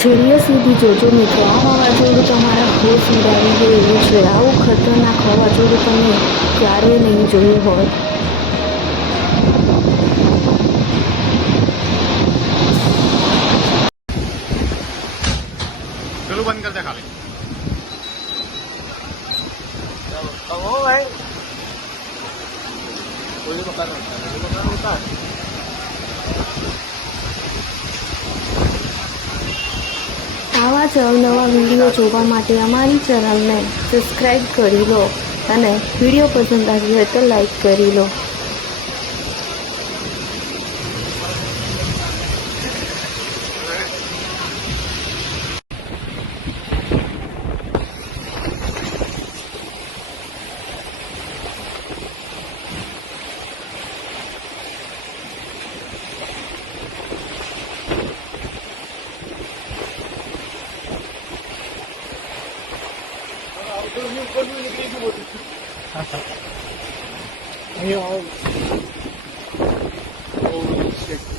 છેલ્લે સુધી જોજો મિત્રો, આ વાવાઝોડું તમારા હોશ ઉડાવી દે એવું છે. આવું ખતરનાક વાવાઝોડું તમે ક્યારેય નહીં જોયું હોય. चलो बंद कर दे खाली। ओ भाई कोई मकान होता है। આવા જ અવનવા વિડીયો જોવા માટે અમારી ચેનલને સબસ્ક્રાઈબ કરી લો અને વિડીયો પસંદ આવ્યો હોય તો લાઈક કરી લો. Oh shit.